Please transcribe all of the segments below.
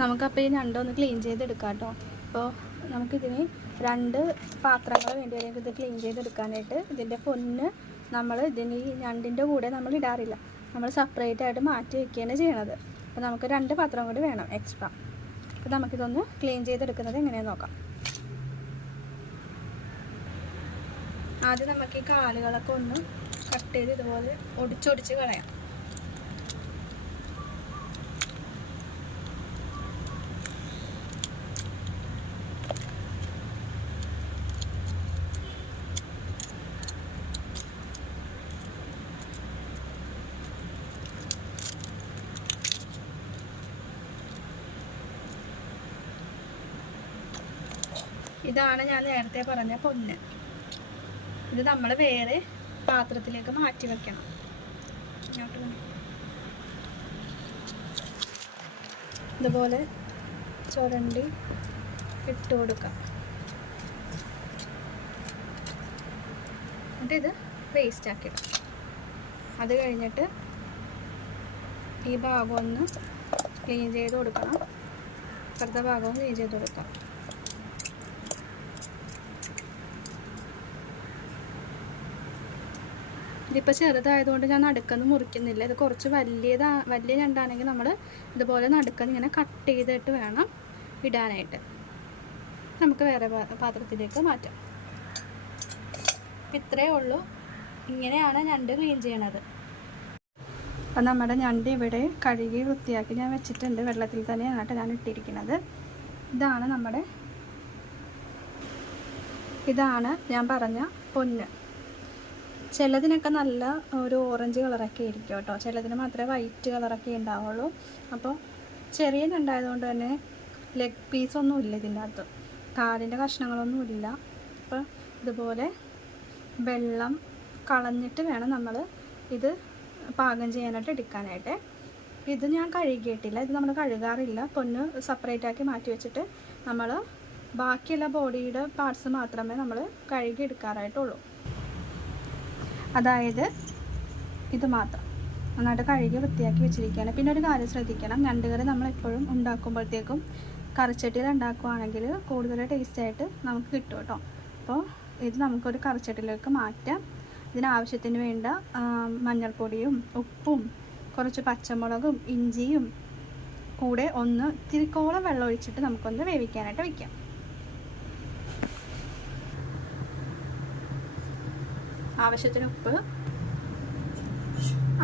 നമുക്കപ്പോൾ ഈ ഞണ്ടൊന്ന് ക്ലീൻ ചെയ്തെടുക്കാം കേട്ടോ. അപ്പോൾ നമുക്കിതിന് 2 പാത്രങ്ങൾ വേണ്ടി വരും ഇത് ക്ലീൻ ചെയ്തെടുക്കാനായിട്ട്. ഇതിൻ്റെ പൊന്ന് നമ്മൾ ഇതിന് ഈ ഞണ്ടിൻ്റെ കൂടെ നമ്മൾ ഇടാറില്ല, നമ്മൾ സെപ്പറേറ്റ് ആയിട്ട് മാറ്റി വയ്ക്കുകയാണ് ചെയ്യണത്. അപ്പോൾ നമുക്ക് 2 പാത്രം കൂടി വേണം എക്സ്ട്രാ. അപ്പോൾ നമുക്കിതൊന്ന് ക്ലീൻ ചെയ്തെടുക്കുന്നത് എങ്ങനെയാണെന്ന് നോക്കാം. ആദ്യം നമുക്ക് ഈ കാലുകളൊക്കെ ഒന്ന് കട്ട് ചെയ്ത് ഇതുപോലെ ഒടിച്ചൊടിച്ച് കളയാം. ഇതാണ് ഞാൻ നേരത്തെ പറഞ്ഞ പൊന്ന്. ഇത് നമ്മൾ വേറെ പാത്രത്തിലേക്ക് മാറ്റി വെക്കണം. ഇതുപോലെ ചുരണ്ടി ഇട്ട് കൊടുക്കാം. എന്നിട്ട് ഇത് വേസ്റ്റ് ആക്കിയിടാം. അത് കഴിഞ്ഞിട്ട് ഈ ഭാഗം ഒന്ന് ക്ലീൻ ചെയ്ത് കൊടുക്കണം. ഇപ്പുറത്തെ ഭാഗവും ക്ലീൻ ചെയ്ത് കൊടുക്കാം. ഇതിപ്പോൾ ചെറുതായതുകൊണ്ട് ഞാൻ നടുക്കൊന്നും മുറിക്കുന്നില്ല. ഇത് കുറച്ച് വലിയ ഞണ്ടാണെങ്കിൽ നമ്മൾ ഇതുപോലെ നടുക്കൊന്ന് ഇങ്ങനെ കട്ട് ചെയ്തിട്ട് വേണം ഇടാനായിട്ട്. നമുക്ക് വേറെ പാത്രത്തിലേക്ക് മാറ്റാം. ഇത്രയേ ഉള്ളൂ. ഇങ്ങനെയാണ് ഞണ്ട് ക്ലീൻ ചെയ്യണത്. അപ്പം നമ്മുടെ ഞണ്ട് ഇവിടെ കഴുകി വൃത്തിയാക്കി ഞാൻ വെച്ചിട്ടുണ്ട്. വെള്ളത്തിൽ തന്നെയാണ് കേട്ടോ ഞാൻ ഇട്ടിരിക്കുന്നത്. ഇതാണ് ഞാൻ പറഞ്ഞ പൊന്ന്. ചിലതിനൊക്കെ നല്ല ഒരു ഓറഞ്ച് കളറൊക്കെ ആയിരിക്കും കേട്ടോ, ചിലതിന് മാത്രമേ വൈറ്റ് കളറൊക്കെ ഉണ്ടാവുള്ളൂ. അപ്പോൾ ചെറിയ ഞണ്ടായതുകൊണ്ട് തന്നെ ലെഗ് പീസൊന്നും ഇല്ല ഇതിൻ്റെ അകത്ത്, കാലിൻ്റെ കഷ്ണങ്ങളൊന്നും ഇല്ല. അപ്പോൾ ഇതുപോലെ വെള്ളം കളഞ്ഞിട്ട് വേണം നമ്മൾ ഇത് പാകം ചെയ്യാനായിട്ട് എടുക്കാനായിട്ട്. ഇത് ഞാൻ കഴുകിയിട്ടില്ല, ഇത് നമ്മൾ കഴുകാറില്ല. പൊന്ന് സെപ്പറേറ്റ് ആക്കി മാറ്റി വെച്ചിട്ട് നമ്മൾ ബാക്കിയുള്ള ബോഡിയുടെ പാർട്സ് മാത്രമേ നമ്മൾ കഴുകി എടുക്കാറായിട്ടുള്ളൂ. അതായത് ഇത് മാത്രം നന്നായിട്ട് കഴുകി വൃത്തിയാക്കി വെച്ചിരിക്കുകയാണ്. പിന്നെ ഒരു കാര്യം ശ്രദ്ധിക്കണം, ഞണ്ട് കറി നമ്മളെപ്പോഴും ഉണ്ടാക്കുമ്പോഴത്തേക്കും കറിച്ചട്ടിയിൽ ഉണ്ടാക്കുകയാണെങ്കിൽ കൂടുതൽ ടേസ്റ്റായിട്ട് നമുക്ക് കിട്ടും കേട്ടോ. അപ്പോൾ ഇത് നമുക്കൊരു കറിച്ചട്ടിയിലേക്ക് മാറ്റാം. ഇതിനാവശ്യത്തിന് വേണ്ട മഞ്ഞൾപ്പൊടിയും ഉപ്പും കുറച്ച് പച്ചമുളകും ഇഞ്ചിയും കൂടെ ഒന്ന് തിരിക്കോളം വെള്ളം ഒഴിച്ചിട്ട് നമുക്കൊന്ന് വേവിക്കാനായിട്ട് വയ്ക്കാം. ആവശ്യത്തിന് ഉപ്പ്,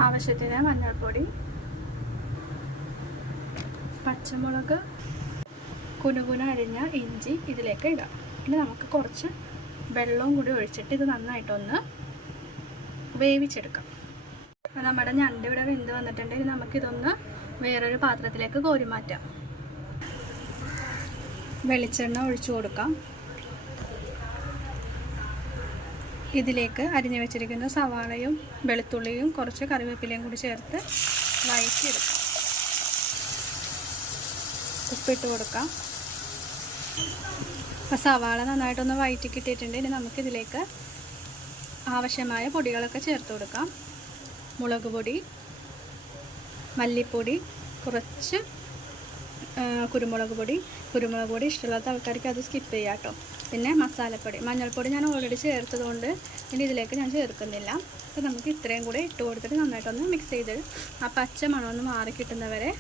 ആവശ്യത്തിന് മഞ്ഞൾപ്പൊടി, പച്ചമുളക്, കുനുകുന അരിഞ്ഞ ഇഞ്ചി ഇതിലേക്ക് ഇടാം. ഇനി നമുക്ക് കുറച്ച് വെള്ളവും കൂടി ഒഴിച്ചിട്ട് ഇത് നന്നായിട്ടൊന്ന് വേവിച്ചെടുക്കാം. അപ്പോൾ നമ്മുടെ ഞണ്ട് ഇവിടെ വെന്ത് വന്നിട്ടുണ്ടെങ്കിൽ നമുക്കിതൊന്ന് വേറൊരു പാത്രത്തിലേക്ക് കോരി മാറ്റാം. വെളിച്ചെണ്ണ ഒഴിച്ചു കൊടുക്കാം. ഇതിലേക്ക് അരിഞ്ഞു വെച്ചിരിക്കുന്ന സവാളയും വെളുത്തുള്ളിയും കുറച്ച് കറിവേപ്പിലയും കൂടി ചേർത്ത് വഴറ്റിയെടുക്കാം. ഉപ്പിട്ട് കൊടുക്കാം. അപ്പോൾ സവാള നന്നായിട്ടൊന്ന് വഴറ്റി കിട്ടിയിട്ടുണ്ട്. ഇനി നമുക്കിതിലേക്ക് ആവശ്യമായ പൊടികളൊക്കെ ചേർത്ത് കൊടുക്കാം. മുളക് പൊടി, മല്ലിപ്പൊടി, കുറച്ച് കുരുമുളക് പൊടി ഇഷ്ടമില്ലാത്ത ആൾക്കാർക്ക് അത് സ്കിപ്പ് ചെയ്യാം കേട്ടോ. പിന്നെ മസാലപ്പൊടി, മഞ്ഞൾപ്പൊടി ഞാൻ ഓൾറെഡി ചേർത്തതുകൊണ്ട് ഇനി ഇതിലേക്ക് ഞാൻ ചേർക്കുന്നില്ല. അപ്പോൾ നമുക്ക് ഇത്രയും കൂടെ ഇട്ട് കൊടുത്തിട്ട് നന്നായിട്ടൊന്ന് മിക്സ് ചെയ്ത് ആ പച്ച മണമൊന്ന് മാറി കിട്ടുന്നവരെ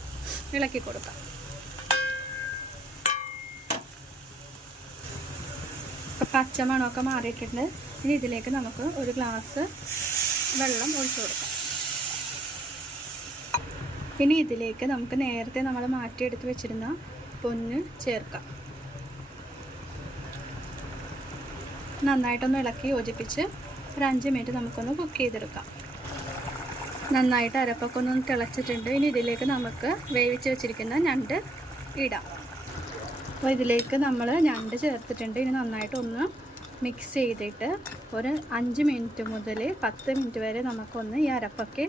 ഇളക്കി കൊടുക്കാം. അപ്പോൾ പച്ച മണമൊക്കെ മാറിയിട്ടുണ്ട്. ഇനി ഇതിലേക്ക് നമുക്ക് ഒരു ഗ്ലാസ് വെള്ളം ഒഴിച്ചു കൊടുക്കാം. ഇനി ഇതിലേക്ക് നമുക്ക് നേരത്തെ നമ്മൾ മാറ്റിയെടുത്ത് വെച്ചിരുന്ന പൊന്ന് ചേർക്കാം. നന്നായിട്ടൊന്ന് ഇളക്കി യോജിപ്പിച്ച് ഒരു 5 മിനിറ്റ് നമുക്കൊന്ന് കുക്ക് ചെയ്തെടുക്കാം. നന്നായിട്ട് അരപ്പൊക്കെ ഒന്ന് തിളച്ചിട്ടുണ്ട്. ഇനി ഇതിലേക്ക് നമുക്ക് വേവിച്ച് വെച്ചിരിക്കുന്ന ഞണ്ട് ഇടാം. അപ്പോൾ ഇതിലേക്ക് നമ്മൾ ഞണ്ട് ചേർത്തിട്ടുണ്ട്. ഇനി നന്നായിട്ടൊന്ന് മിക്സ് ചെയ്തിട്ട് ഒരു 5 മിനിറ്റ് മുതൽ 10 മിനിറ്റ് വരെ നമുക്കൊന്ന് ഈ അരപ്പൊക്കെ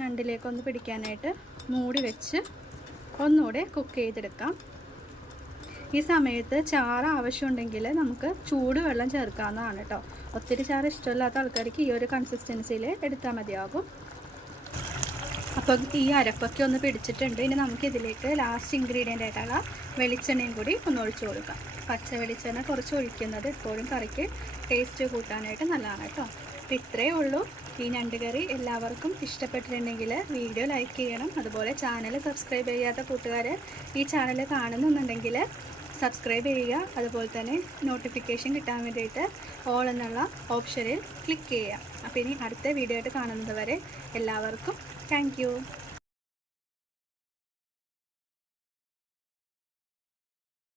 ഞണ്ടിലേക്കൊന്ന് പിടിക്കാനായിട്ട് മൂടി വെച്ച് ഒന്നുകൂടെ കുക്ക് ചെയ്തെടുക്കാം. ഈ സമയത്ത് ചാറ് ആവശ്യമുണ്ടെങ്കിൽ നമുക്ക് ചൂടുവെള്ളം ചേർക്കാവുന്നതാണ് കേട്ടോ. ഒത്തിരി ചാറ് ഇഷ്ടമില്ലാത്ത ആൾക്കാർക്ക് ഈ ഒരു കൺസിസ്റ്റൻസിയിൽ എടുത്താൽ മതിയാകും. അപ്പോൾ ഈ അരപ്പൊക്കെ ഒന്ന് പിടിച്ചിട്ടുണ്ട്. ഇനി നമുക്കിതിലേക്ക് ലാസ്റ്റ് ഇൻഗ്രീഡിയൻ്റ് ആയിട്ടുള്ള വെളിച്ചെണ്ണയും കൂടി ഒന്ന് ഒഴിച്ചു കൊടുക്കാം. പച്ച വെളിച്ചെണ്ണ കുറച്ച് ഒഴിക്കുന്നത് എപ്പോഴും കറിക്ക് ടേസ്റ്റ് കൂട്ടാനായിട്ട് നല്ലതാണ് കേട്ടോ. അപ്പോൾ ഇത്രയേ ഉള്ളൂ. ഈ ഞണ്ട് കറി എല്ലാവർക്കും ഇഷ്ടപ്പെട്ടിട്ടുണ്ടെങ്കിൽ വീഡിയോ ലൈക്ക് ചെയ്യണം. അതുപോലെ ചാനൽ സബ്സ്ക്രൈബ് ചെയ്യാത്ത കൂട്ടുകാർ ഈ ചാനൽ കാണുന്നുണ്ടെങ്കിൽ സബ്സ്ക്രൈബ് ചെയ്യുക. അതുപോലെ തന്നെ നോട്ടിഫിക്കേഷൻ കിട്ടാൻ വേണ്ടിയിട്ട് ഓൾ എന്നുള്ള ഓപ്ഷനിൽ ക്ലിക്ക് ചെയ്യുക. അപ്പോൾ ഇനി അടുത്ത വീഡിയോ ആയിട്ട് കാണുന്നത് വരെ എല്ലാവർക്കും താങ്ക് യു.